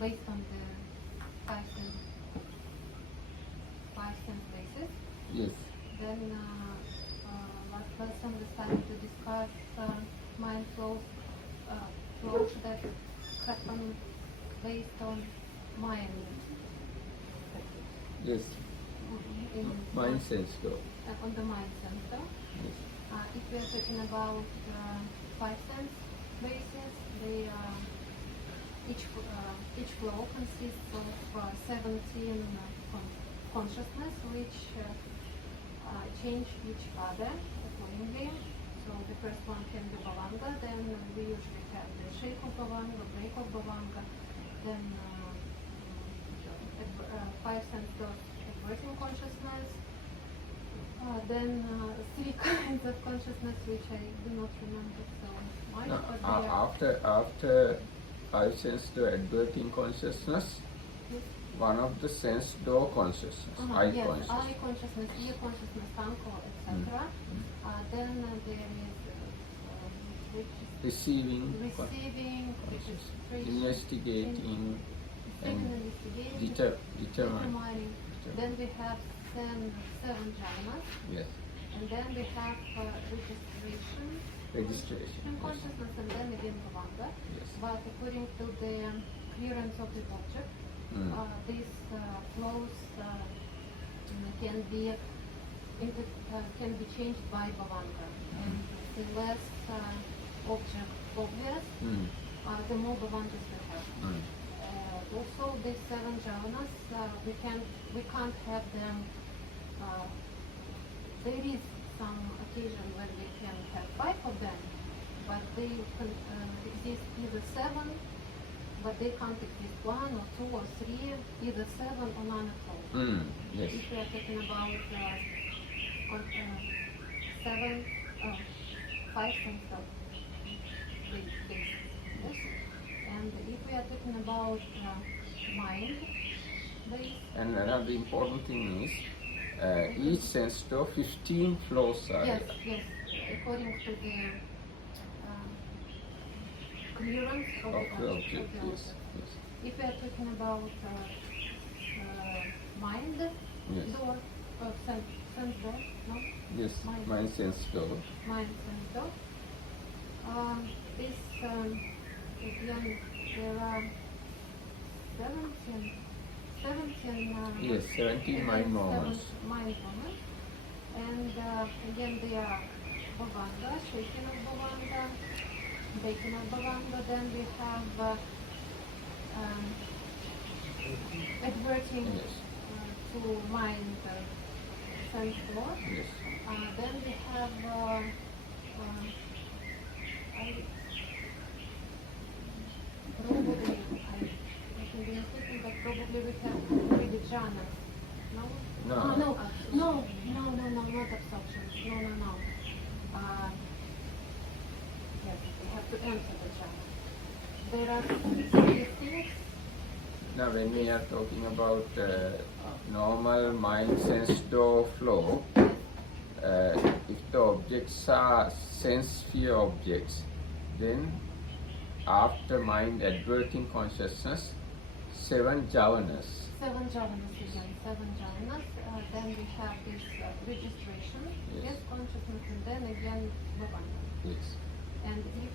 based on the five sense basis. Yes. Then what person decided to discuss mind flows that happen based on mind. Yes. Mind sense flow. On the mind center. Yes. If we are talking about five sense basis, they each flow consists of 17 consciousness which change each other accordingly. So the first one can be Bhavanga, then we usually have the shape of Bhavanga, break of Bhavanga, then five sense of adverting consciousness, then three kinds of consciousness which I do not remember so much. Now, But they are, after five sense door adverting consciousness, yes. one of the sense door consciousness, eye Yes, consciousness. eye consciousness, ear consciousness, tongue, etc. Then there is Receiving, receiving, registration, investigating, and investigation, determining. Then we have seven jhanas, Yes. and then we have registration Yes. consciousness, and then again Bhavanga. Yes. But according to the clearance of the object, these flows can be changed by Bhavanga. And the less object obvious, the more Bhavangas we have. Also, these seven jhanas, we can't have them. There is some occasion when we can have five of them, but they can exist either seven, but they can't exist one or two or three, either seven or none at all. Yes. If we are talking about five sense of basis, yes. And if we are talking about mind base, And another important thing is, each sense door 15 flows are yes, there. yes, according to the clearance of Of the the object. object, yes. Yes. If we are talking about mind Yes. door, sense door, no? Yes, Mind. mind sense door. Mind sense door. This again, there are 17 Yes, 17 mind moments. Mind moments. And again, they are Bhavanga, shaking of Bhavanga, baking of Bhavanga. Then we have adverting Yes. to mind sense floor. Yes. Then we have probably, I can be mistaken, but probably we have already jhanas. No? No. No, not absorptions. No. Yes, we have to enter the jhana. There are three things. Now, when we are talking about normal mind sense door flow, if the objects are sense sphere objects, then after mind adverting consciousness, seven jhavanas. Seven jhanas again, seven jhanas. Then we have this registration, Yes. yes, consciousness, and then again Bhavanga. Yes. And if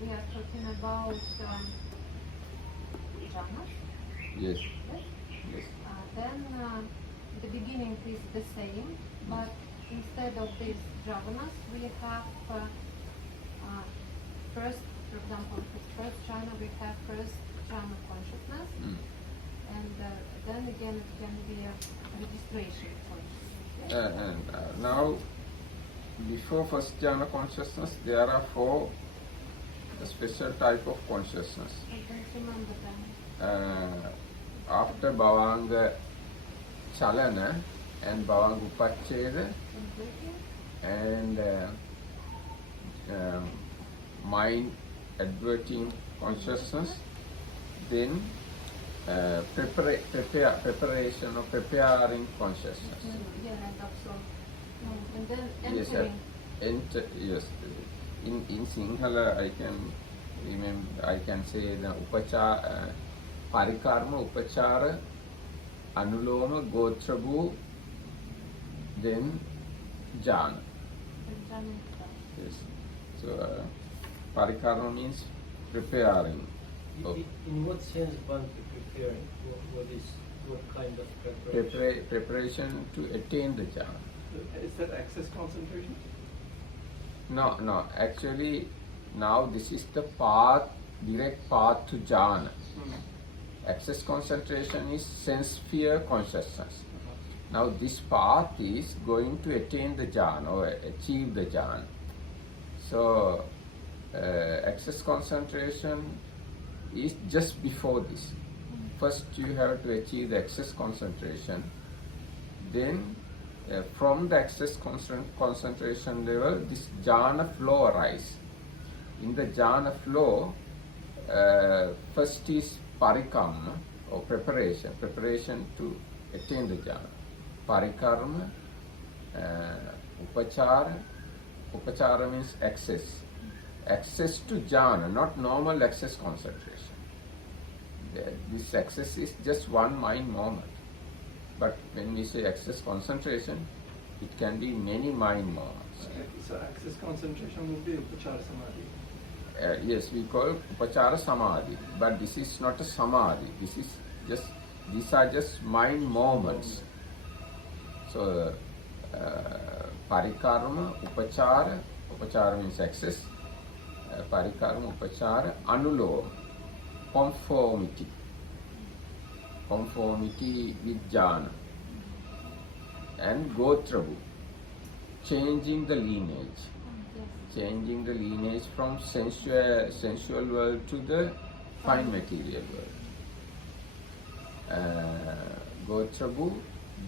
we are talking about jhanas, Yes. yes, Yes. then the beginning is the same, but instead of these jhanas, we have first, for example, for first jhana, we have first jhana consciousness, and then again it can be a registration consciousness. Yes? And now, before first jhana consciousness, there are four special type of consciousness. I don't remember them. After Bhavanga Chalana and Bhavanga Upachcheda and mind adverting consciousness, then preparation or preparing consciousness. Yeah, and absorb. And then Yes, entering. yes. in Sinhala I can remember, I can say the upachara, parikarma, upachara, anuloma, gotrabhu, then jhana. Jhana is the- Yes. So parikarma means preparing. In what sense Bhante preparing? What kind of preparation? Preparation to attain the jhana. Is that access concentration? No. Actually, now this is the path, direct path to jhana. Access concentration is sense sphere consciousness. Now this path is going to attain the jhana or achieve the jhana. So access concentration is just before this. First you have to achieve the access concentration. Then from the access concentration level, this jhana flow arises. In the jhana flow, first is parikarma or preparation to attain the jhana. Parikarma, upachara means access to jhana, not normal access concentration. This access is just one mind moment. But when we say access concentration, it can be many mind moments. So access concentration would be upachara samadhi. Yes, we call upachara samadhi, but this is not a samadhi. These are just mind moments. So parikarma, upachara means access. Parikarma, upachara, anuloma, conformity with jhana, and gotrabhu, changing the lineage. Changing the lineage from sensual world to the fine material world. Gotrabhu,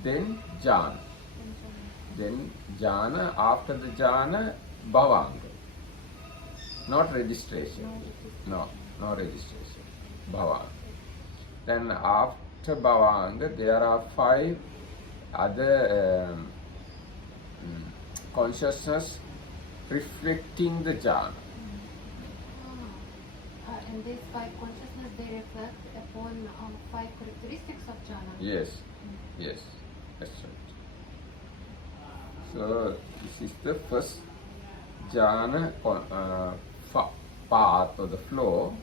then jhana. Then jhana, after the jhana, bhavanga. Not registration. No registration. Bhavanga. Then after bhavanga, there are 5 other consciousness reflecting the jhana. And these 5 consciousness, they reflect upon 5 characteristics of jhana. Yes, that's right. So this is the first jhana path or the flow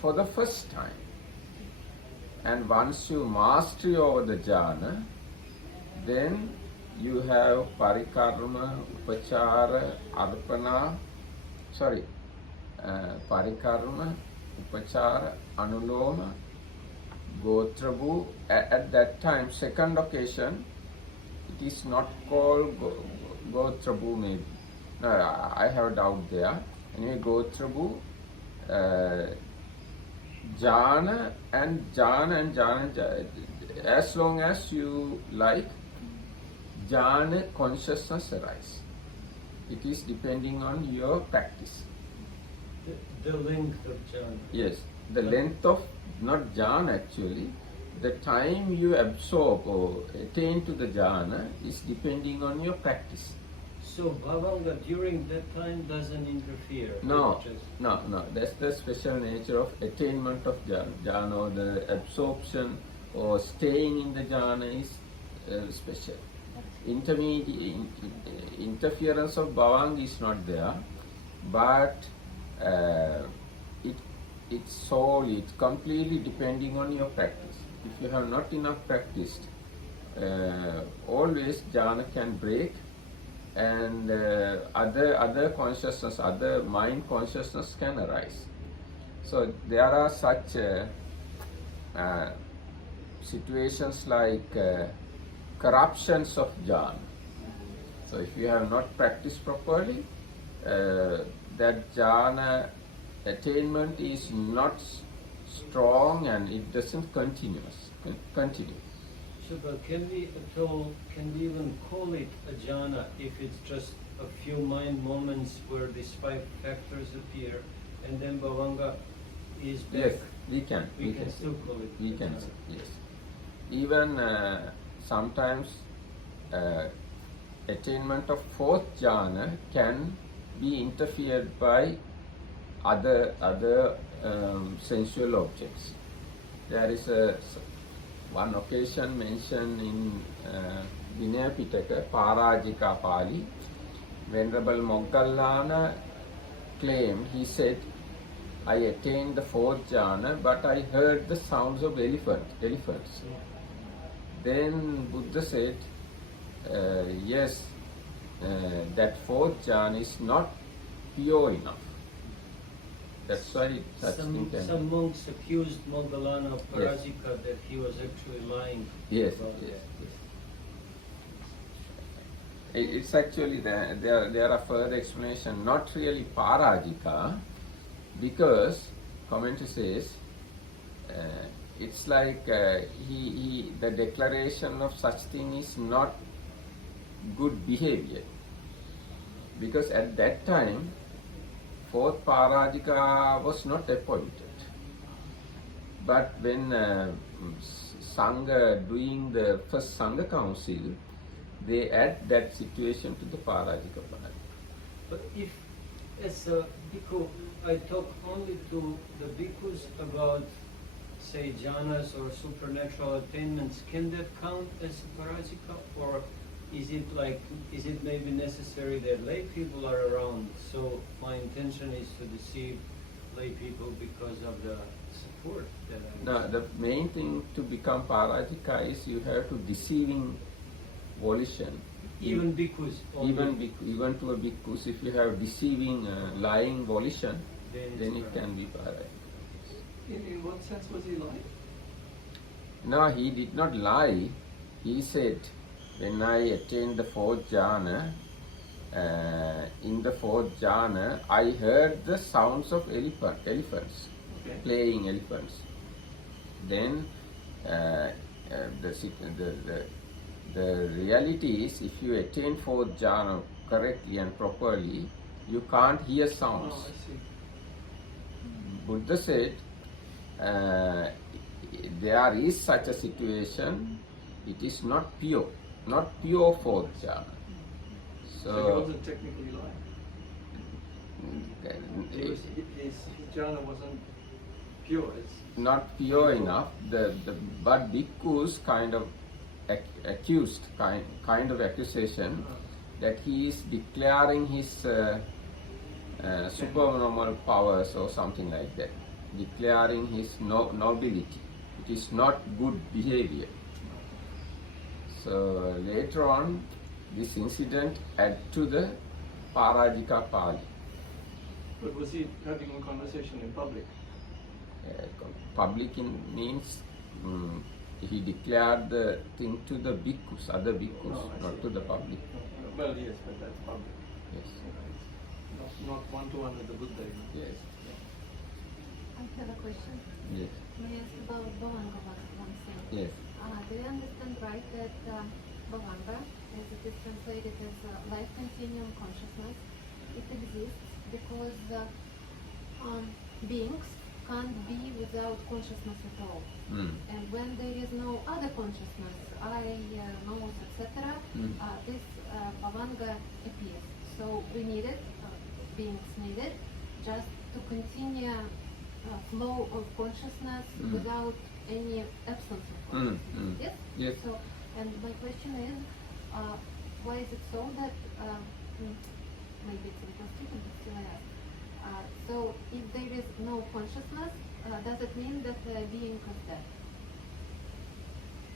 for the first time. And once you master over the jhana, then you have parikarma, upachara, arpana, parikarma, upachara, anuloma, gotrabhu. At that time, second occasion, it is not called gotrabhu maybe. No, I have doubt there. Anyway, gotrabhu, jhana, as long as you like, jhana consciousness arise. It is depending on your practice. The length of jhana. Yes, the length of, not jhana actually, the time you absorb or attain to the jhana is depending on your practice. So bhavanga during that time doesn't interfere? No, that's the special nature of attainment of jhana, or the absorption or staying in the jhana is special. Interference of bhavanga is not there, but it's completely depending on your practice. If you have not enough practice, always jhana can break, and other consciousness, other mind consciousness can arise. So there are such situations like corruptions of jhana. So if you have not practiced properly, that jhana attainment is not strong and it doesn't continue. So, but can we even call it a jhana if it's just a few mind moments where these 5 factors appear, and then bhavanga is back? Yes, we can. We can still call it. We a can. jhana. Yes. Even sometimes attainment of fourth jhana can be interfered by other sensual objects. There is one occasion mentioned in Vinaya Pitaka, Parajika Pali. Venerable Moggallana claimed, he said, I attained the fourth jhana, but I heard the sounds of elephants. Then Buddha said, yes, that fourth jhana is not pure enough. That's why such thing can. Some monks accused Moggallana of Parajika, that he was actually lying. Yes, about yes, that. yes. It's actually there are further explanation. Not really Parajika, because commentary says it's like the declaration of such thing is not good behavior, because at that time fourth Parajika was not appointed. But when Sangha doing the first Sangha council, they add that situation to the Parajika Parajika. But if, as a bhikkhu, I talk only to the bhikkhus about, say, jhanas or supernatural attainments, can that count as a Parajika? Or is it maybe necessary that lay people are around? So my intention is to deceive lay people because of the support that I Now, the main thing to become Parajika is you have to deceiving volition. even bhikkhus. only, Even to a bhikkhus, if you have deceiving, lying volition, then it it's can be Parajika. In what sense was he lying? No, he did not lie. He said, when I attained the fourth jhana, in the fourth jhana, I heard the sounds of elephants, Okay. playing elephants. Then the reality is, if you attain fourth jhana correctly and properly, you can't hear sounds. Oh, I see. Buddha said, there is such a situation, it is not pure fourth jhana. So he wasn't technically lying. His jhana wasn't pure. It's not pure enough. But bhikkhus kind of accused, kind of accusation that he is declaring his supernormal powers or something like that, declaring his nobility. It is not good behavior. So later on, this incident add to the Parajika Pali. But was he having a conversation in public? Public means he declared the thing to the bhikkhus, other bhikkhus, Oh, I not see. to the public. Well, yes, but that's public. Yes. Not one-to-one with the Buddha. Yes. I have a question. Yes. May I ask about Bhavanga one thing? Yes. Do you understand right that Bhavanga, as it is translated as life continuum consciousness, it exists because beings can't be without consciousness at all. And when there is no other consciousness, I, nose, etc., this Bhavanga appears. So we need it, beings need it, just to continue flow of consciousness without any absence of consciousness. Yes? Yes. So, and my question is, why is it so that, maybe it's a little stupid, but still I ask. So if there is no consciousness, does it mean that the being is dead?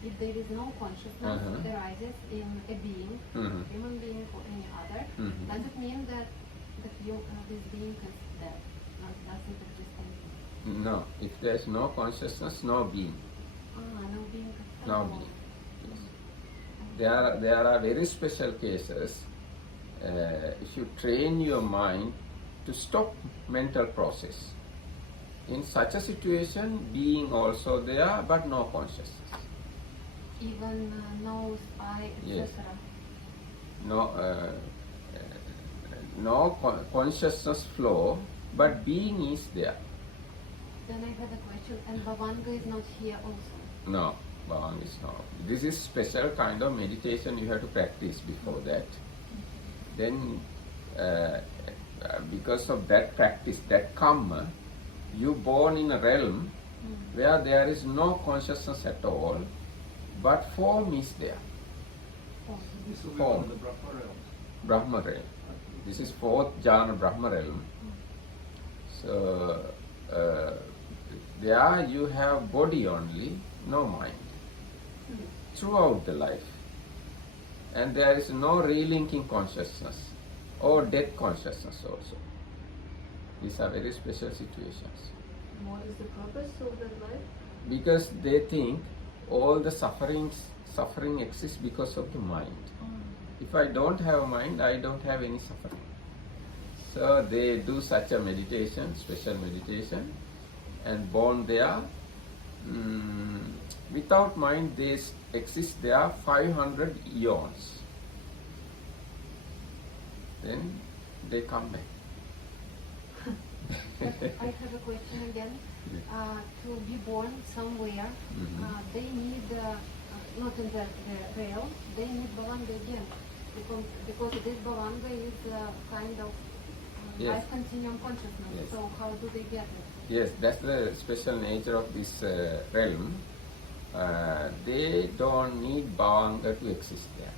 If there is no consciousness arises in a being, human being or any other, does it mean that this being is dead? Doesn't exist anymore? No. If there is no consciousness, no being. No being at No all. being. Yes. There are very special cases. If you train your mind to stop mental process, in such a situation, being also there, but no consciousness. Even nose, eye, Yes. etc. No consciousness flow, but being is there. Then I had a question, and Bhavanga is not here also. No, Bhavanga is not. This is special kind of meditation you have to practice before that. Then, because of that practice, that karma, you born in a realm where there is no consciousness at all, but form is there. This will be Form. from the Brahma realm. Brahma realm. This is fourth jhana Brahma realm. So, there you have body only, no mind, throughout the life. And there is no relinking consciousness or death consciousness also. These are very special situations. What is the purpose of that life? Because they think all the suffering exists because of the mind. If I don't have a mind, I don't have any suffering. So they do such a meditation, special meditation, and born there. Without mind, they exist there 500 eons. Then they come back. I have a question again. To be born somewhere, they need, not in the realm, they need Bhavanga again. Because this Bhavanga is kind of Yes. life continuum consciousness. Yes. So how do they get it? Yes, that's the special nature of this realm. They don't need Bhavanga to exist there.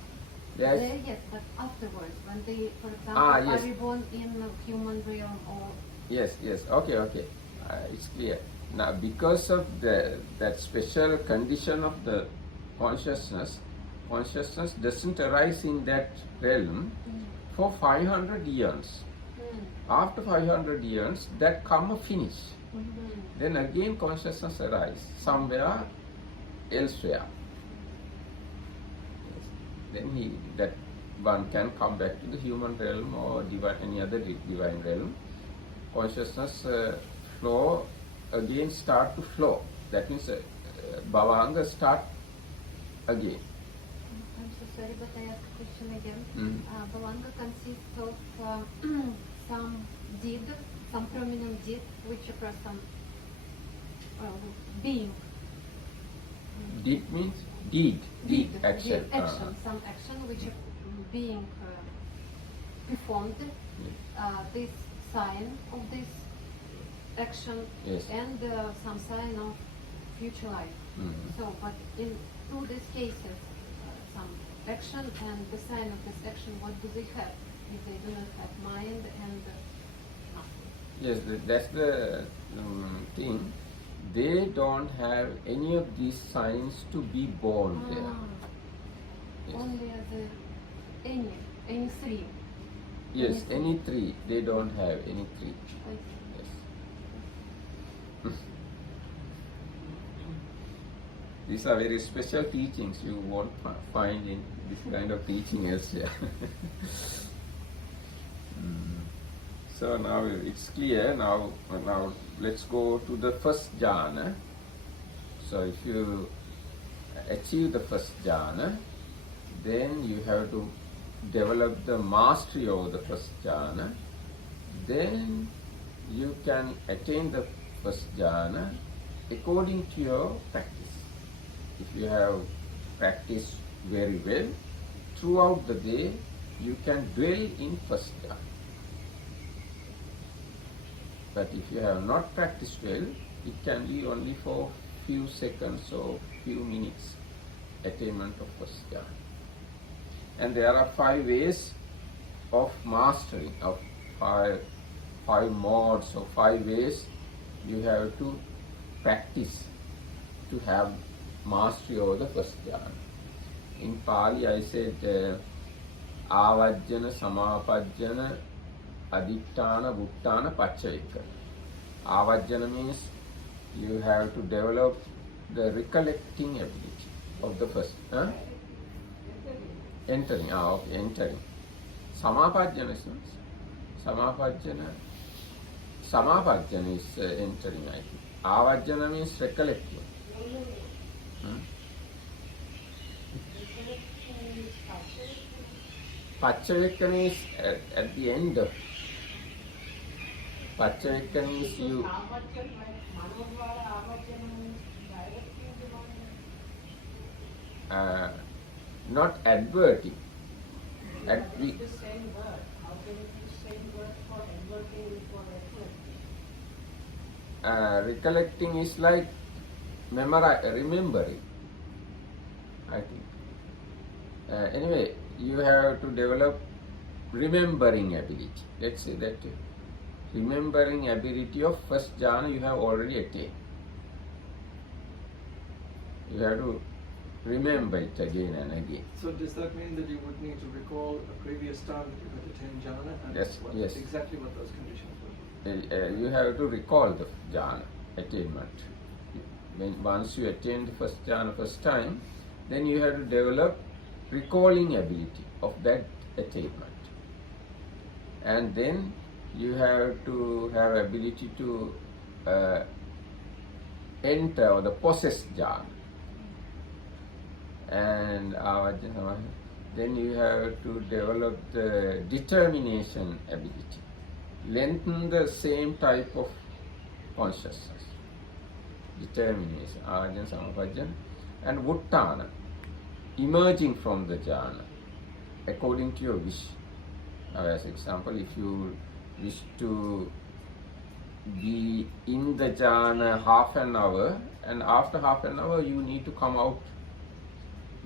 There's- Yes, but afterwards, when they, for example, yes. are reborn in a human realm or Yes, okay. It's clear. Now, because of that special condition of the consciousness doesn't arise in that realm for 500 years. After 500 years, that karma finish. Then again consciousness arise somewhere elsewhere. Yes. Then that one can come back to the human realm or any other divine realm. Consciousness flow again start to flow. That means Bhavanga start again. I'm so sorry, but I ask a question again. Mhm. Bhavanga consists of some deed, some prominent deed, which a person, being. Deed means deed, action. Action, some action which a being performed. This sign of this action Yes. and some sign of future life. So, but in two these cases, some action and the sign of this action, what do they have if they do not have mind and nothing? Yes, that's the thing. They don't have any of these signs to be born there. Yes. Only as any three. Yes, any three. They don't have any three. I see. Yes. These are very special teachings you won't find in this kind of teaching elsewhere. So now it's clear. Now let's go to the first jhana. So if you achieve the first jhana, then you have to develop the mastery over the first jhana. Then you can attain the first jhana according to your practice. If you have practiced very well, throughout the day you can dwell in first jhana. But if you have not practiced well, it can be only for few seconds or few minutes attainment of first jhana. And there are 5 ways of mastering, of five modes or 5 ways you have to practice to have mastery over the first jhana. In Pali I said avajjana, samapajjana, aditthana, vuttana, paccavekkhana. Avajjana means you have to develop the recollecting ability of the first. Entering. Okay, entering. Samapajjana means Samapajjana is entering, I think. Avajjana means recollecting. Paccavekkhana is at the end of. Paccavekkhana is you. not adverting. We, The same word. How can it be same word for adverting and for recollecting? recollecting is like remembering, I think. Anyway, you have to develop remembering ability. Let's say that remembering ability of first jhana you have already attained. You have to remember it again and again. So does that mean that you would need to recall a previous time that you had attained jhana and Yes, yes. exactly what those conditions were? You have to recall the jhana attainment. Once you attain the first jhana first time, then you have to develop recalling ability of that attainment. And then you have to have ability to enter or the possess jhana. And then you have to develop the determination ability, lengthen the same type of consciousness, determination, ajna samapajjana, and vuttana, emerging from the jhana according to your wish. Now, as example, if you wish to be in the jhana half an hour, and after half an hour you need to come out,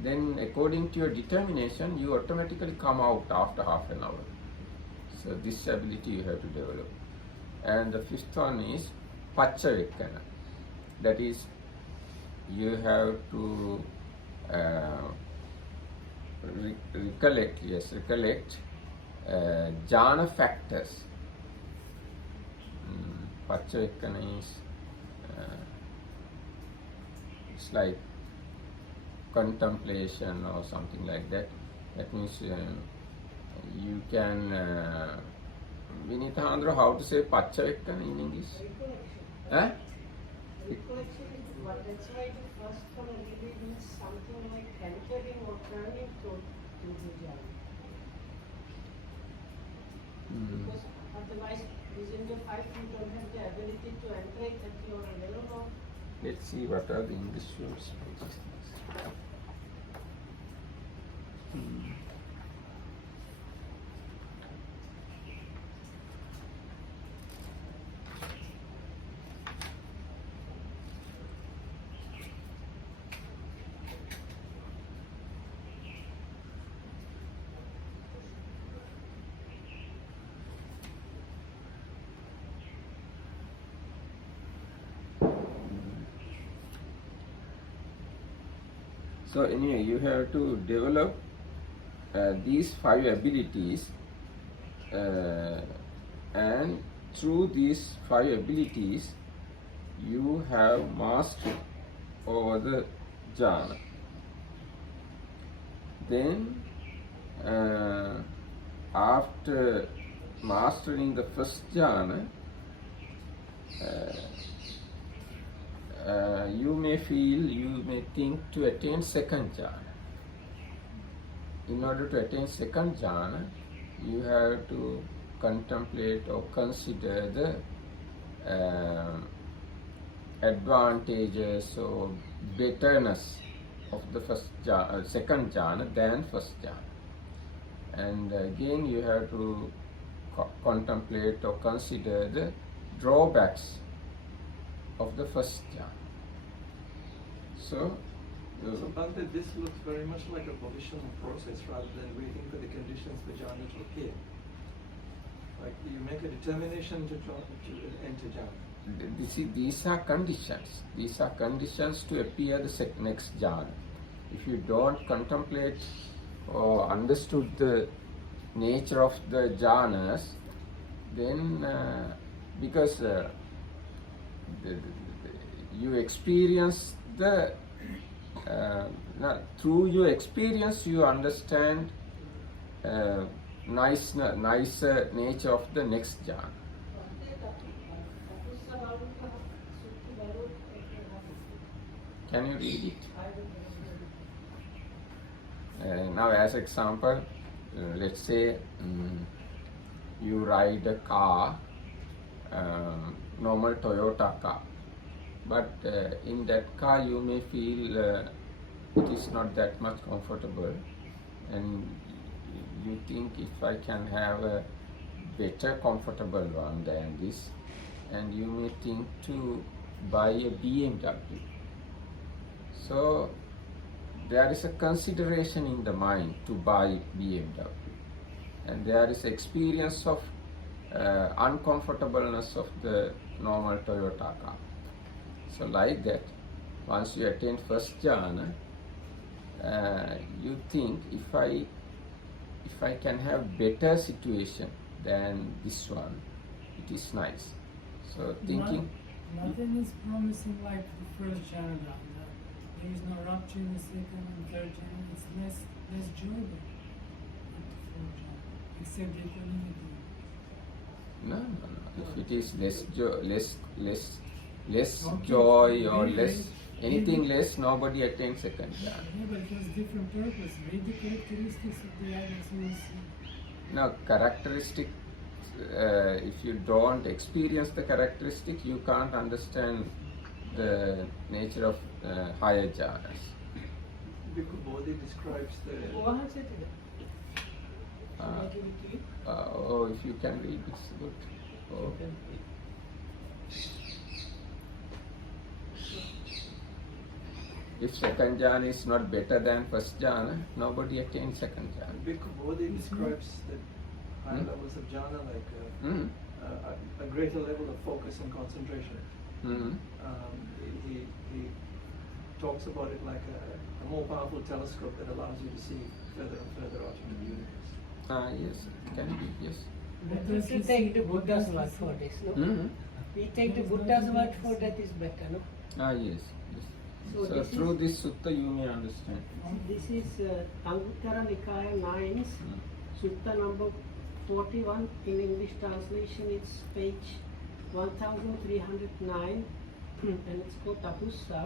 then according to your determination you automatically come out after half an hour. So this ability you have to develop. And the fifth one is paccavekkhana. That is, you have to recollect jhana factors. Paccavekkhana is it's like contemplation or something like that. That means you can Vinitha Andhra, how to say paccavekkhana in English? Huh? Recollection is what? That's why the first one really means something like entering or turning to the jhana. Because otherwise, within the five, you don't have the ability to enter it at your level of. Let's see what are the English words. So anyway, you have to develop these five abilities, and through these five abilities you have mastery over the jhana. Then after mastering the first jhana, you may think to attain second jhana. In order to attain second jhana, you have to contemplate or consider the advantages or betterness of the second jhana than first jhana. And again, you have to contemplate or consider the drawbacks of the first jhana. So Bhante, this looks very much like a volitional process rather than waiting for the conditions for jhana to appear. Like you make a determination to enter jhana. These are conditions. These are conditions to appear the next jhana. If you don't contemplate or understood the nature of the jhanas, then because you experience through your experience you understand nicer nature of the next jhana. Can you read it? Now as example, let's say you ride a car, normal Toyota car, but in that car you may feel it is not that much comfortable, and you think if I can have a better comfortable one than this, and you may think to buy a BMW. So there is a consideration in the mind to buy BMW, and there is experience of uncomfortableness of the normal Toyota car. So like that, once you attain first jhana, you think if I can have better situation than this one, it is nice. So thinking, Nothing is promising like the first jhana. There is no rapture in the second and third jhana. It's less joy than the fourth jhana, except the equanimity. no. If it is less Okay. joy or Maybe- less anything maybe- less, nobody attains second Yeah, jhana. but it has different purpose. Read the characteristics of the items you will see. Now, characteristic. If you don't experience the characteristic, you can't understand the nature of higher jhanas. Bhikkhu Bodhi describes the वहाँ से थे ना? Uh, Give it to you. oh, if you can read, it's good. Oh. If second jhana is not better than first jhana, nobody attains second jhana. Bhikkhu Bodhi describes the higher Hmm? levels of jhana like Hmm? a greater level of focus and concentration. Hmm. He talks about it like a more powerful telescope that allows you to see further and further out into the universe. Yes, it can be, yes. What We does he take see? the What Buddha's does he word see? for this, no? Hmm. We take the Buddha's word for that is better, no? Yes, yes. So So this through is- this sutta you may understand. This is Anguttara Nikaya 9's Hmm. Sutta number 41. In English translation, it's page 1309 and it's called Tapussa.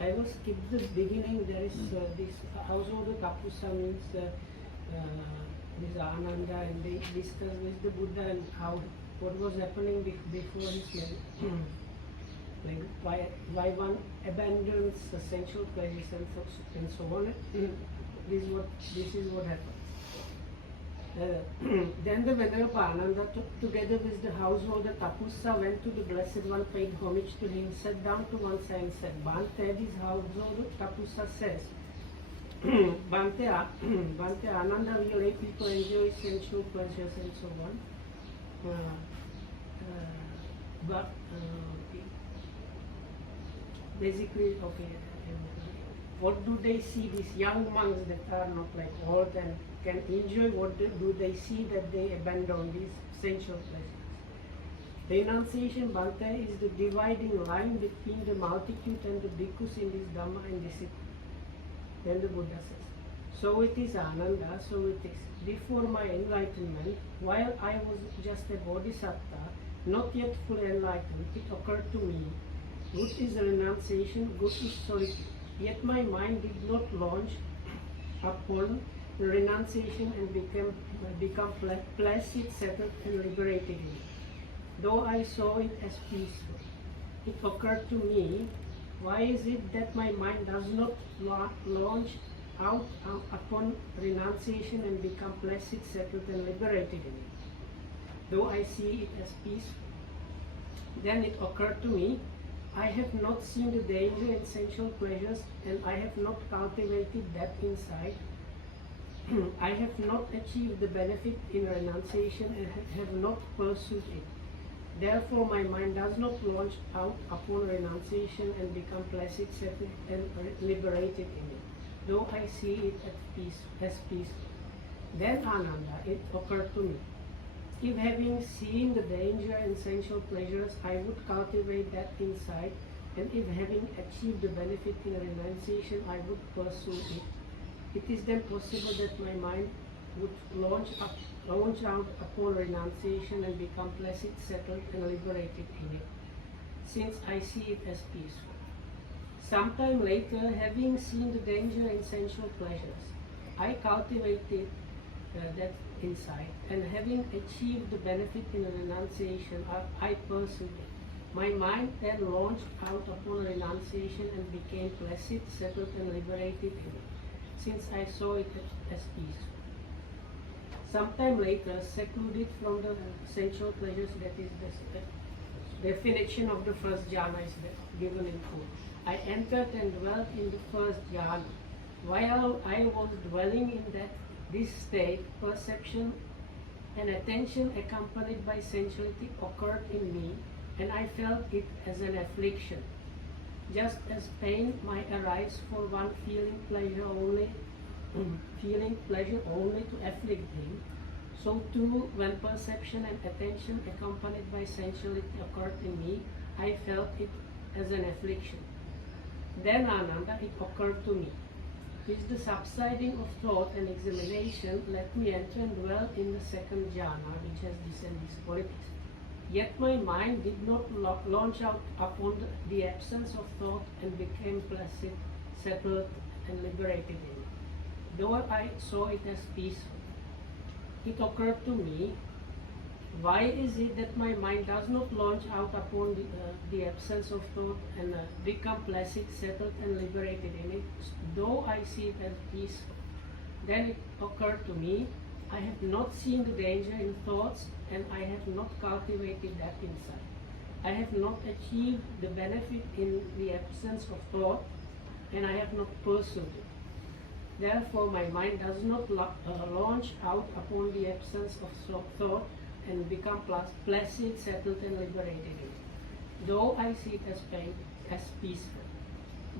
I will skip the beginning. There is this householder Tapussa means this Ananda, and they discuss with the Buddha and how what was happening before his marriage. Like why one abandons essential pleasures and so on. This is what happened. Then the Venerable Ananda, together with the householder Tapussa, went to the Blessed One, paid homage to him, sat down to one side and said, Bhante, his householder Tapussa says, Bhante Ananda, we lay people enjoy sensual pleasures and so on. But basically, okay, what do they see, these young monks that are not like old and can enjoy, what do they see that they abandon these sensual pleasures? Renunciation, Bhante, is the dividing line between the multitude and the bhikkhus in this Dhamma and discipline. Then the Buddha says, so it is Ananda, so it is. Before my enlightenment, while I was just a bodhisattva, not yet fully enlightened, it occurred to me, good is renunciation, good is solitude. Yet my mind did not launch upon renunciation and become placid, settled, and liberated in it. Though I saw it as peaceful, it occurred to me, why is it that my mind does not launch out upon renunciation and become placid, settled, and liberated in it? Though I see it as peaceful. Then it occurred to me, I have not seen the danger in sensual pleasures, and I have not cultivated that insight. I have not achieved the benefit in renunciation and have not pursued it. Therefore, my mind does not launch out upon renunciation and become placid, settled, and liberated in it, though I see it as peaceful. Then, Ananda, it occurred to me, if having seen the danger in sensual pleasures, I would cultivate that insight, and if having achieved the benefit in renunciation, I would pursue it, it is then possible that my mind would launch out upon renunciation and become placid, settled, and liberated in it, since I see it as peaceful. Sometime later, having seen the danger in sensual pleasures, I cultivated that insight, and having achieved the benefit in renunciation, I pursued it. My mind then launched out upon renunciation and became placid, settled, and liberated in it, since I saw it as peaceful. Sometime later, secluded from the sensual pleasures, that is the definition of the first jhana is given in full. I entered and dwelt in the first jhana. While I was dwelling in this state, perception and attention accompanied by sensuality occurred in me, and I felt it as an affliction. Just as pain might arise for one feeling pleasure only to afflict him, so too when perception and attention accompanied by sensuality occurred in me, I felt it as an affliction. Then, Ananda, it occurred to me. With the subsiding of thought and examination, let me enter and dwell in the second jhana, which has descended qualities. Yet my mind did not launch out upon the absence of thought and became placid, settled, and liberated in it, though I saw it as peaceful. It occurred to me, why is it that my mind does not launch out upon the absence of thought and become placid, settled, and liberated in it, though I see it as peaceful? Then it occurred to me, I have not seen the danger in thoughts, and I have not cultivated that insight. I have not achieved the benefit in the absence of thought, and I have not pursued it. Therefore, my mind does not launch out upon the absence of thought and become placid, settled, and liberated in it, though I see it as peaceful.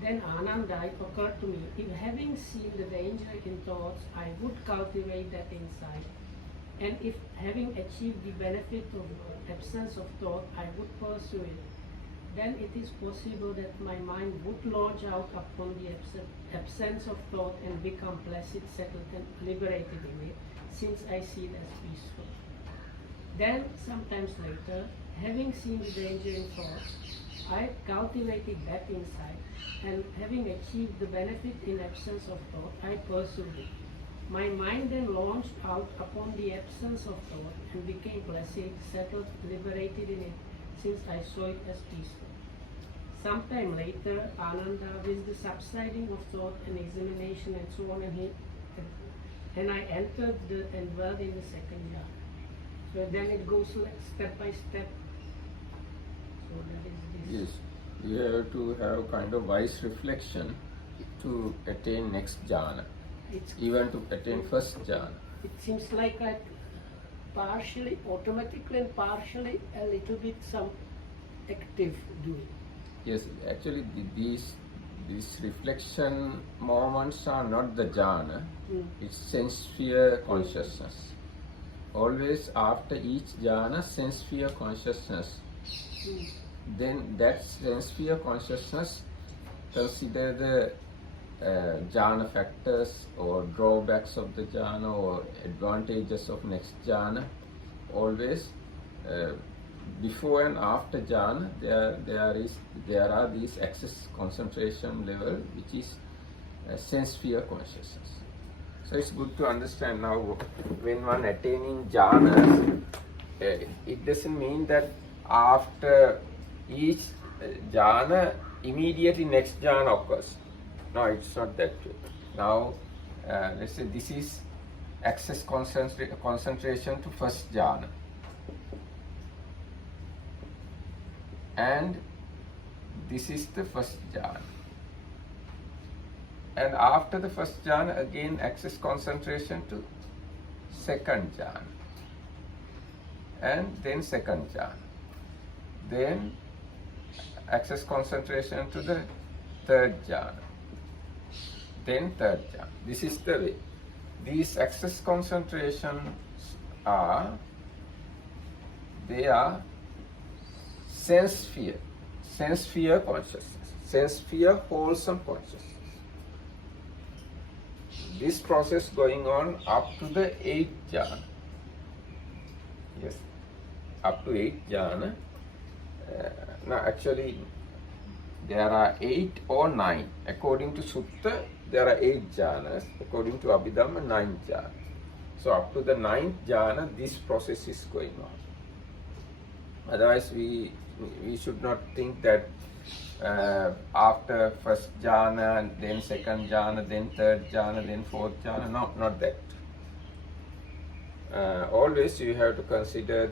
Then, Ananda, it occurred to me, if having seen the danger in thoughts, I would cultivate that insight, and if having achieved the benefit of absence of thought, I would pursue it, then it is possible that my mind would launch out upon the absence of thought and become placid, settled, and liberated in it, since I see it as peaceful. Then, sometimes later, having seen the danger in thoughts, I cultivated that insight, and having achieved the benefit in absence of thought, I pursued it. My mind then launched out upon the absence of thought and became placid, settled, liberated in it, since I saw it as peaceful. Sometime later, Ananda, with the subsiding of thought and examination and so on, and I entered and dwelled in the second jhana. So then it goes step by step. So that is this. Yes, you have to have kind of wise reflection to attain next jhana, It's, even to attain first jhana. it seems like I partially, automatically and partially a little bit some active doing. Yes, actually these reflection moments are not the jhana, it's sense sphere consciousness. Always after each jhana, sense sphere consciousness, then that sense sphere consciousness consider the jhana factors or drawbacks of the jhana or advantages of next jhana. Always before and after jhana, there are these access concentration level, which is sense sphere consciousness. So it's good to understand now when one attaining jhanas, it doesn't mean that after each jhana immediately next jhana occurs. No, it's not that way. Now, let's say this is access concentration to first jhana. And this is the first jhana. And after the first jhana, again access concentration to second jhana. And then second jhana. Then access concentration to the third jhana. Then third jhana. This is the way. These access concentrations are sense sphere consciousness, sense sphere wholesome consciousness. This process going on up to the 8th jhana. Yes, up to 8th jhana. Now actually there are 8 or 9. According to Sutta, there are 8 jhanas. According to Abhidhamma, 9 jhanas. So up to the 9th jhana, this process is going on. Otherwise, we should not think that after first jhana, then second jhana, then third jhana, then fourth jhana. No, not that. Always you have to consider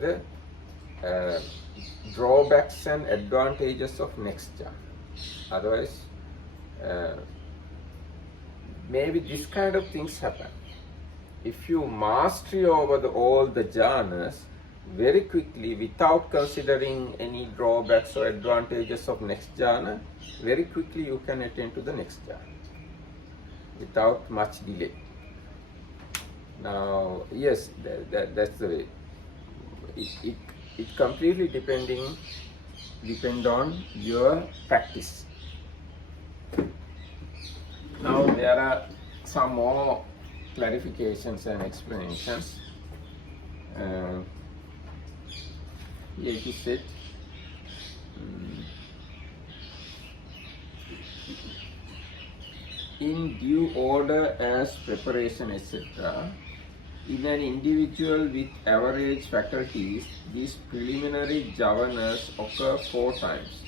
the drawbacks and advantages of next jhana. Otherwise, maybe this kind of things happen. If you mastery over all the jhanas very quickly without considering any drawbacks or advantages of next jhana, very quickly you can attain to the next jhana without much delay. Now, yes, that's the way. It completely depend on your practice. Now there are some more clarifications and explanations. Here it is said, in due order as preparation, etc. In an individual with average faculties, these preliminary jhavanas occur 4 times.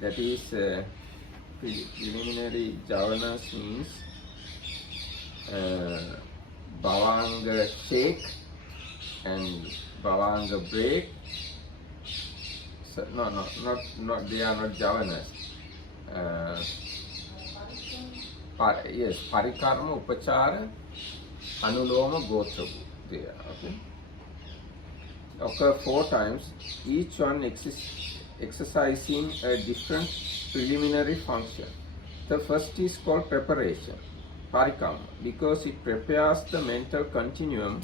That is, preliminary jhavanas means bhavanga shake and bhavanga break. So, not they are not jhavanas. Yes, parikarma, upachara, anuloma, gotrabu. They are, okay. Occur 4 times, each one exercising a different preliminary function. The first is called preparation, parikarma, because it prepares the mental continuum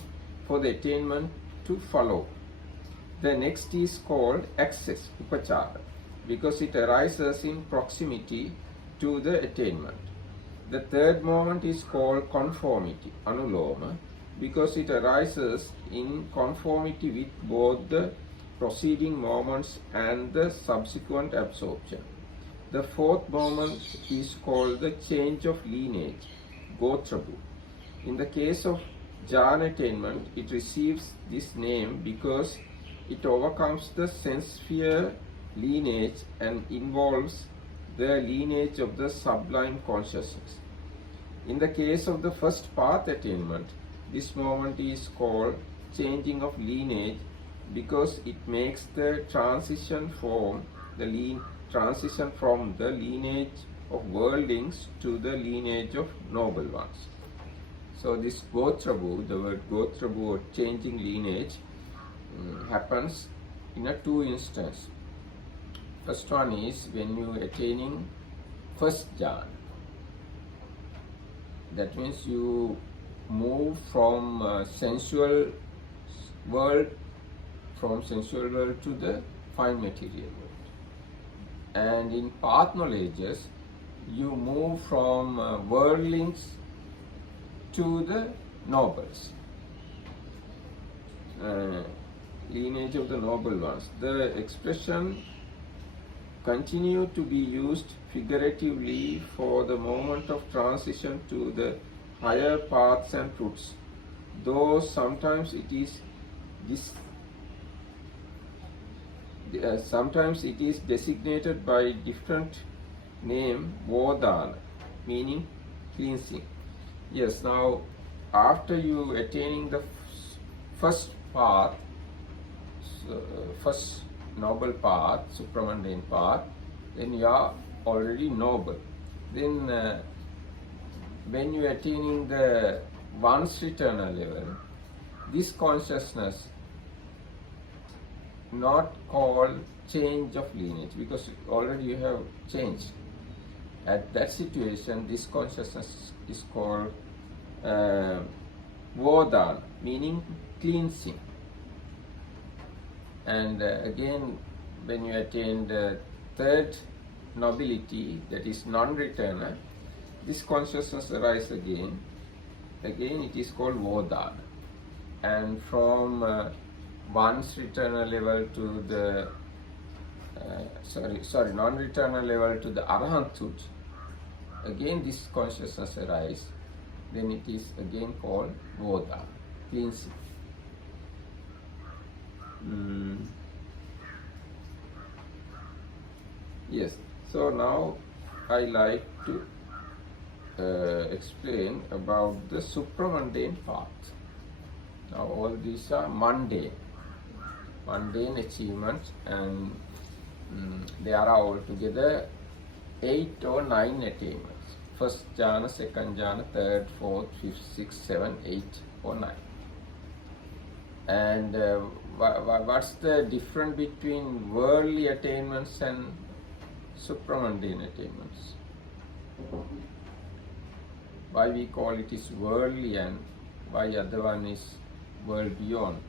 for the attainment to follow. The next is called access, upachara, because it arises in proximity to the attainment. The third moment is called conformity, anuloma, because it arises in conformity with both the preceding moments and the subsequent absorption. The fourth moment is called the change of lineage, gotrabu. In the case of jhana attainment, it receives this name because it overcomes the sense sphere lineage and involves the lineage of the sublime consciousness. In the case of the first path attainment, this moment is called changing of lineage because it makes the transition from the lineage of worldlings to the lineage of noble ones. So this gotrabu, the word gotrabu or changing lineage, happens in 2 instances. First one is when you are attaining first jhana. That means you move from sensual world to the fine material world. And in path knowledges, you move from worldlings to the nobles, lineage of the noble ones. The expression continue to be used figuratively for the moment of transition to the higher paths and truths, though sometimes it is designated by different name, vodana, meaning cleansing. Yes, now after you attaining the first path, first noble path, supramundane path, then you are already noble. Then when you are attaining the once eternal level, this consciousness not called change of lineage because already you have changed. At that situation, this consciousness is called vodana, meaning cleansing. And again, when you attain the third nobility, that is non-returner, this consciousness arises again. Again, it is called vodana. And from once returner level to the non-returner level to the arahanthood, again this consciousness arises. Then it is again called vodana, cleansing. Yes. So now I like to explain about the supramundane path. Now all these are mundane achievements, and there are altogether 8 or 9 attainments. First jhana, second jhana, third, fourth, fifth, sixth, seventh, 8 or 9. And what's the difference between worldly attainments and supramundane attainments? Why we call it is worldly and why other one is world beyond?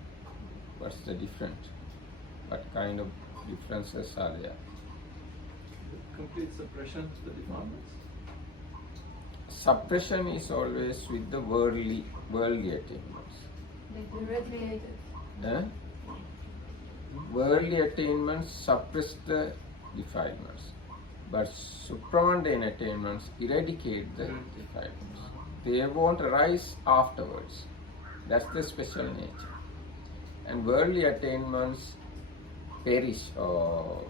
What's the difference? What kind of differences are there? Complete suppression of the defilements. Suppression is always with the worldly attainments. They do Irradiated. Eh? Worldly attainments suppress the defilements, but supramundane attainments eradicate the defilements. They won't arise afterwards. That's the special nature. And worldly attainments perish or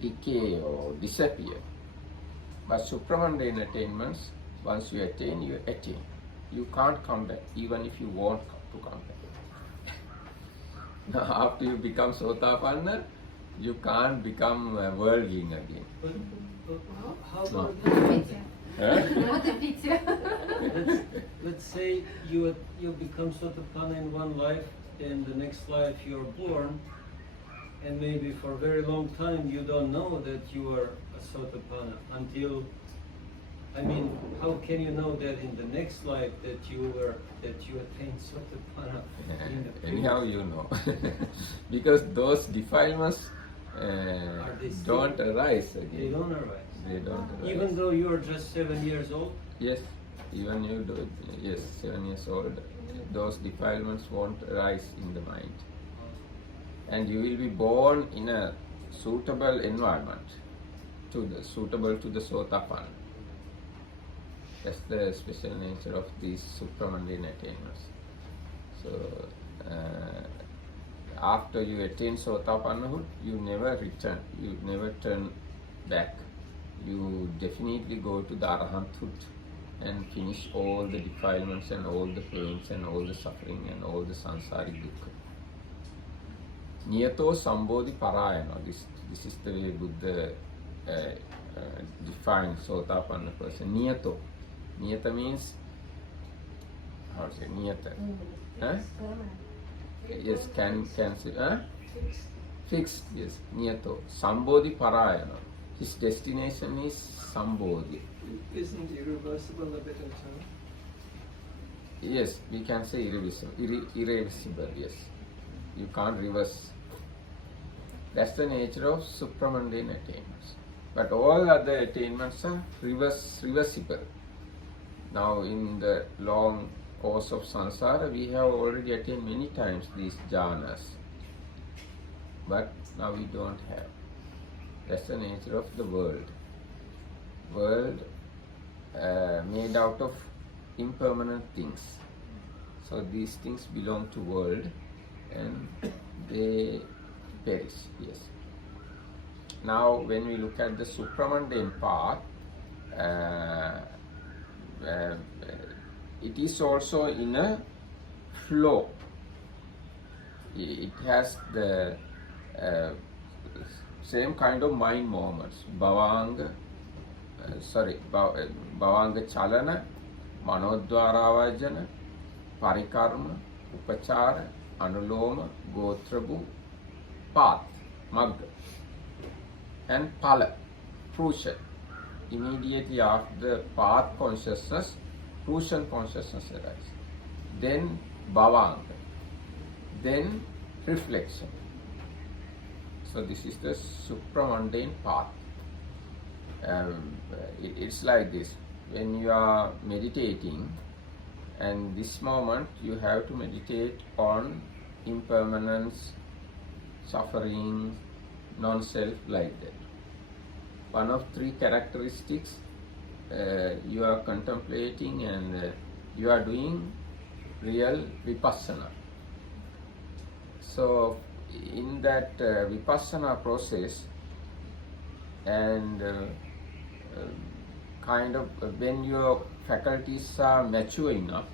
decay or disappear. But supramundane attainments, once you attain, you attain. You can't come back, even if you want to come back. Now, after you become Sotapanna, you can't become a worldling again. But how No. about Pity. Eh? What a pity. let's say you become Sotapanna in one life, and the next life you're born, and maybe for a very long time you don't know that you are a Sotapanna until, I mean, how can you know that in the next life that you attained Sotapanna in the previous? Anyhow, you know. Because those defilements they don't still- arise again. They don't arise. They don't arise. Even though you are just 7 years old? Yes, even you do. Yes, 7 years old. Those defilements won't arise in the mind. And you will be born in a suitable environment, suitable to the Sotapanna. That's the special nature of these supramundane attainments. So, after you attain Sotapannahood, you never return, you never turn back. You definitely go to the Arahanthood and finish all the defilements and all the pains and all the suffering and all the samsaric dukkha. Niyato Sambodhi Parayana. This is the way Buddha defined Sotapanna person. Niyato. Niyata means, how to say, Niyata? Huh? Yes, can say, huh? Fixed, yes, Niyato. Sambodhi Parayana. His destination is Sambodhi. Isn't irreversible a better term? Yes, we can say irreversible. Irreversible, yes. You can't reverse. That's the nature of supramundane attainments. But all other attainments are reversible. Now, in the long course of samsara, we have already attained many times these jhanas. But now we don't have. That's the nature of the world. World made out of impermanent things. So these things belong to world and they perish, yes. Now when we look at the supramundane path, it is also in a flow. It has the same kind of mind movements. Bhavanga chalana, manodvara vajana, parikarma, upachara, anuloma, gotrabhu, path, magga, and phala, fruition. Immediately after the path consciousness, fruition consciousness arises. Then bhavanga, then reflection. So this is the supramundane path. It's like this. When you are meditating, and this moment you have to meditate on impermanence, suffering, non-self, like that. One of 3 characteristics you are contemplating, and you are doing real vipassana. So in that vipassana process, and kind of when your faculties are mature enough,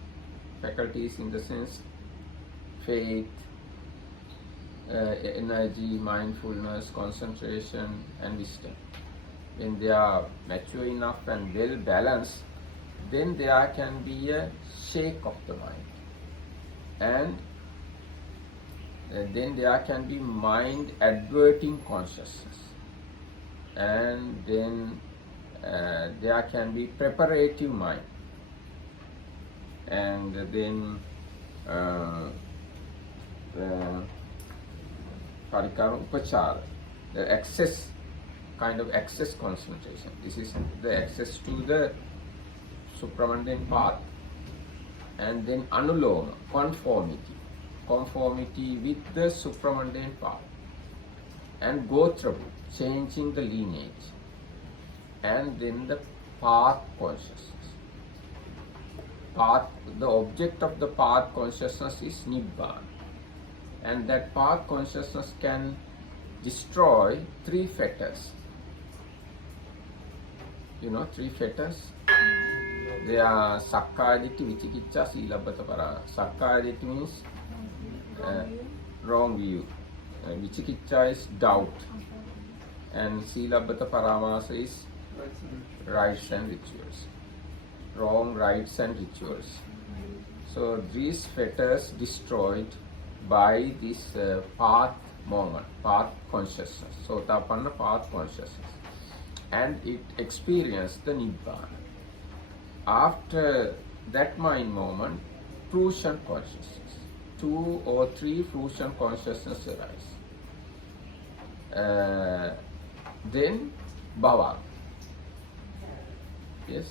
faculties in the sense faith, energy, mindfulness, concentration, and wisdom. When they are mature enough and well balanced, then there can be a shake of the mind, and then there can be mind adverting consciousness, and then there can be preparative mind, and then Parikarma Upachara, the access, kind of access concentration. This is the access to the supramundane path. And then Anuloma, conformity with the supramundane path. And Gotrabu, changing the lineage. And then the path consciousness. Path, the object of the path consciousness is Nibbana. And that path consciousness can destroy 3 fetters. You know 3 fetters? They are Sakkaya Ditthi, Vicikicca, Silabbata Paramaasa. Sakkaya Ditthi means wrong view. Vicikicca is doubt. And Silabbata Paramaasa is rites and rituals. Wrong rites and rituals. So these fetters destroyed by this path moment, path consciousness, Sotapanna path consciousness, and it experienced the Nibbana. After that mind moment, fruition consciousness, 2 or 3 fruition consciousness arise. Then bhava. Yes.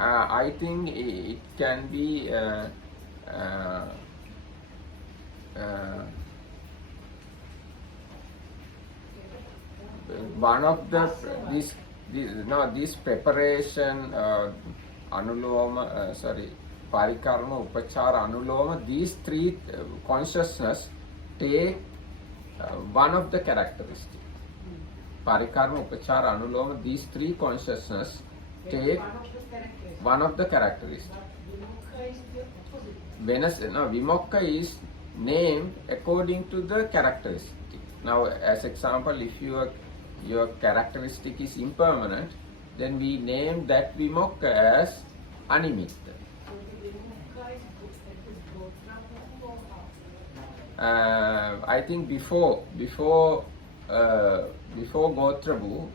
I think it can be one of this preparation, Anuloma, Parikarma, Upachara, Anuloma, these 3 consciousness take one of the characteristics. Parikarma, Upachara, Anuloma, these 3 consciousness take one of the characteristics. Vimokka is named according to the characteristic. Now, as example, if your characteristic is impermanent, then we name that Vimokka as Animitta. I think before Gotrabhu,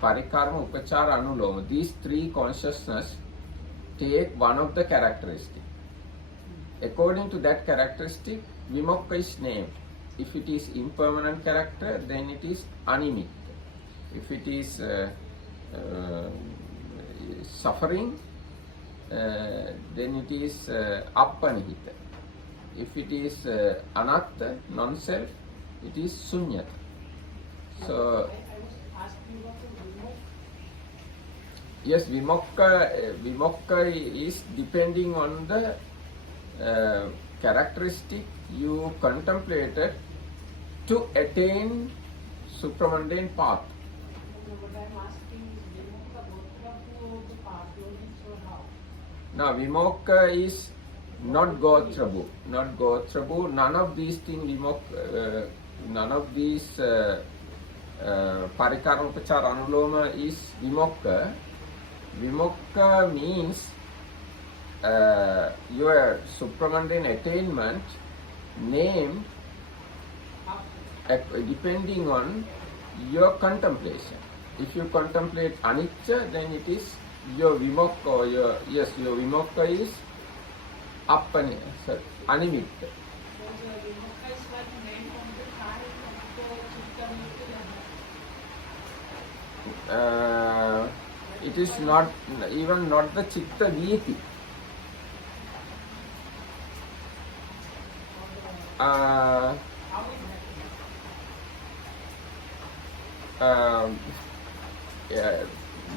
Parikarma, Upachara, Anuloma, these 3 consciousness take one of the characteristics. According to that characteristic, Vimokka is named. If it is impermanent character, then it is Animitta. If it is suffering, then it is Appanihita. If it is Anatta, non-self, it is Sunyata. So, yes, Vimokka is depending on the characteristic you contemplated to attain supramundane path. Now, Vimokka is not Gotrabhu. None of these things, none of these Parikarma, Upachara, Anuloma is Vimokka. Vimokka means your supramundane attainment name depending on your contemplation. If you contemplate Anicca, then it is your Vimokka, or your Vimokka is Animitta. It is not even not the Chitta Viti.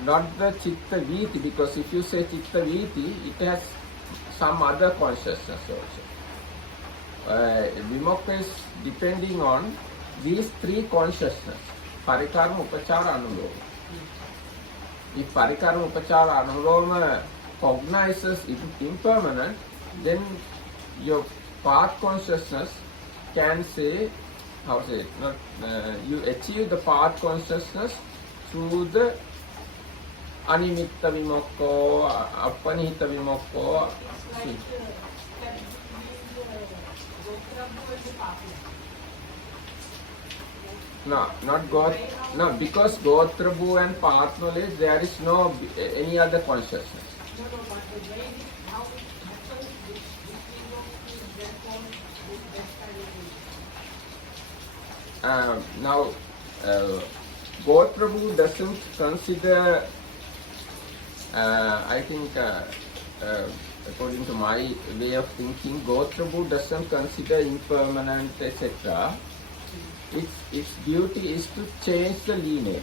not the chitta viti, because if you say chitta viti, it has some other consciousness also. Vimokka is depending on these three consciousness, parikarma, upachara, anuloma. If parikarma, upachara, anuloma cognizes it impermanent, then your path consciousness can say, how say it, not, you achieve the path consciousness through the animitta vimokko, apanihita vimokko. No, not God. No, because Gotrabhu and path knowledge, there is no any other consciousness. Now, Gotrabhu doesn't consider, I think, according to my way of thinking, Gotrabhu doesn't consider impermanent, etc. Its duty is to change the lineage.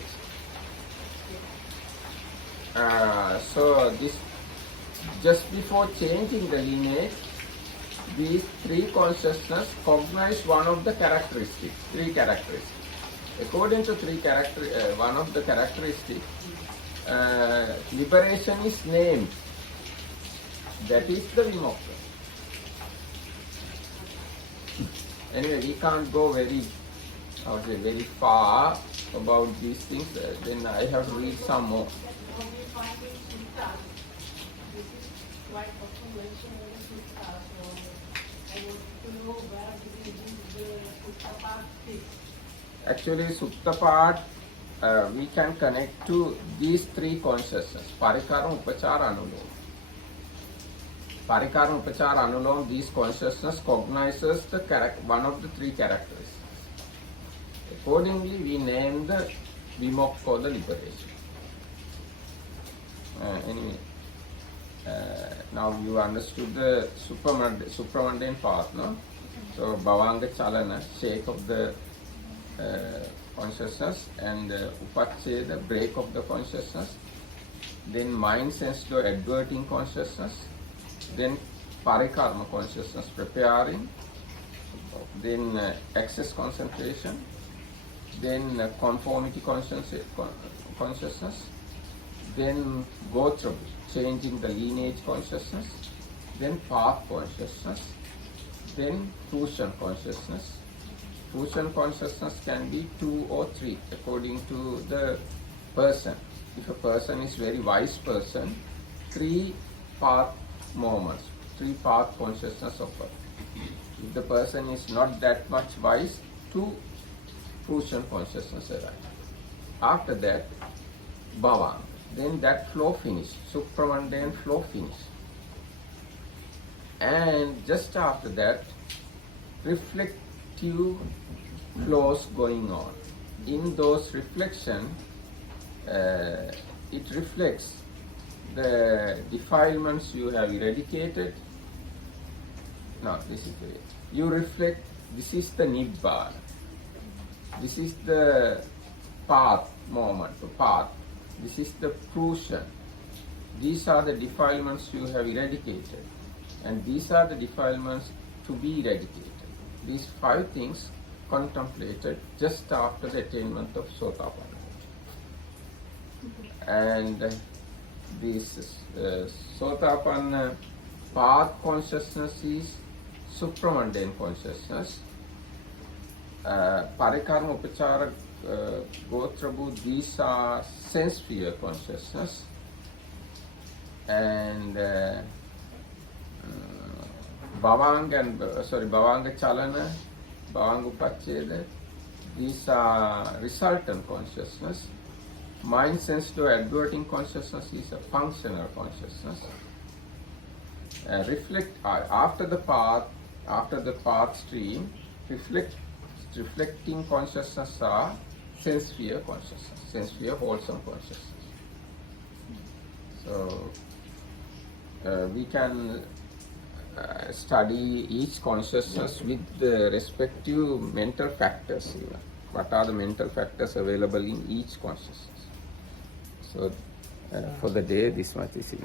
So this, just before changing the lineage, these three consciousness cognize one of the characteristics, three characteristics. According to one of the characteristics, liberation is named. That is the vimokka. Anyway, we can't go very far about these things. Then I have to read some more. Actually, Sutta part we can connect to these three consciousness: Parikarma, Upachara, Anuloma. Parikarma, Upachara, Anuloma. These consciousness cognizes the one of the three characteristics. Accordingly, we name the vimokka or the liberation. Anyway, now you understood the supramundane path, no? So bhavanga chalana, shake of the consciousness, and upacheda, break of the consciousness. Then mind, sense door, adverting consciousness. Then parikarma consciousness, preparing. Then access concentration. Then conformity consciousness. Then gotrabhu, changing the lineage consciousness. Then path consciousness. Then fruition consciousness. Fruition consciousness can be 2 or 3 according to the person. If a person is very wise person, 3 path moments, 3 path consciousness occur. If the person is not that much wise, 2 fruition consciousness arise. After that, bhavanga. Then that flow finish, supramundane flow finish. And just after that, reflective flows going on. In those reflection, it reflects the defilements you have eradicated. No, this is the way. You reflect, this is the Nibbana. This is the path moment, the path. This is the fruition. These are the defilements you have eradicated. And these are the defilements to be eradicated. These 5 things contemplated just after the attainment of Sotapanna. And this Sotapanna path consciousness is supramundane consciousness. Parikarma, Upachara, Gotrabhu, these are sense sphere consciousness. And Bhavanga Chalana, Bhavanga Upacheda, these are resultant consciousness. Mind, sense to adverting consciousness is a functional consciousness. After the path stream, reflecting consciousness are sense sphere consciousness, sense sphere wholesome consciousness. So we can study each consciousness with the respective mental factors even. What are the mental factors available in each consciousness? So For the day, this much is enough.